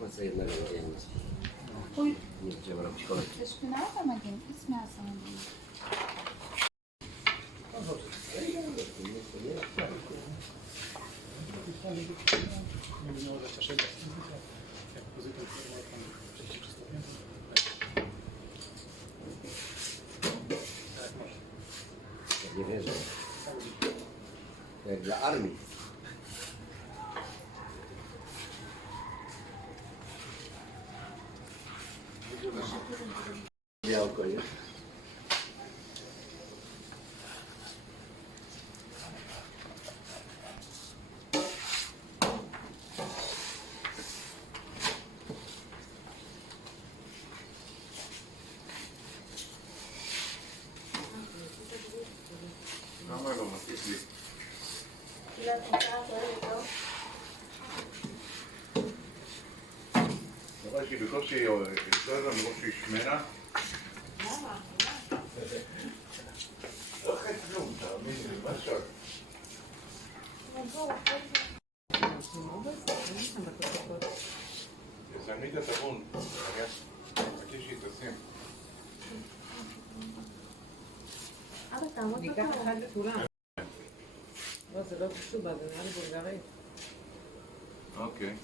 ما سيدنا الجنة Uy, نجيب رب شكرا espinata magin, ismi sana magin. jak dla armii. Białko, nie? למה לא מספיק לי? אני רואה שהיא בקושי, לא יודע מרוב שהיא שמנה. לא אוכל כלום, תאמין לי, מה שאת? תסיימי את הטבון, חכי שהיא תשים. אבא, תעמוד ניקח בקרוב. אחד לכולם. לא, זה לא קסובה, זה נראה לי בולגרית. אוקיי.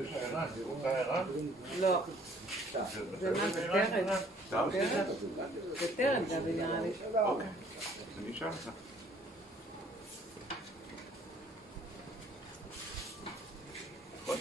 יש ערן, זה רוצה ערן? לא, זה מה, זה טרד. סתם? זה טרד, גבי, נראה לי. אוקיי, אז אני אשאל אותך. נכון,